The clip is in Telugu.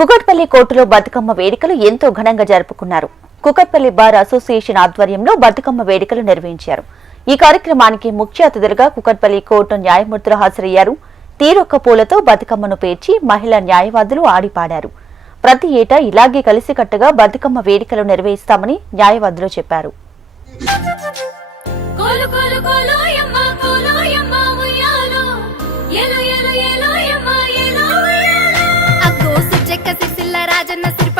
కుకట్పల్లి కోర్టులో బతుకమ్మ వేడుకలు ఎంతో ఘనంగా జరుపుకున్నారు. కుకట్పల్లి బార్ అసోసియేషన్ ఆధ్వర్యంలో బతుకమ్మ వేడుకలు నిర్వహించారు. ఈ కార్యక్రమానికి ముఖ్య అతిథులుగా కుకట్పల్లి కోర్టు న్యాయమూర్తులు హాజరయ్యారు. తీరొక్క పూలతో బతుకమ్మను పేర్చి మహిళా న్యాయవాదులు ఆడిపాడారు. ప్రతి ఏటా ఇలాగే కలిసికట్టుగా బతుకమ్మ వేడుకలు నిర్వహిస్తామని న్యాయవాదులు చెప్పారు. రాజన్న సిరిప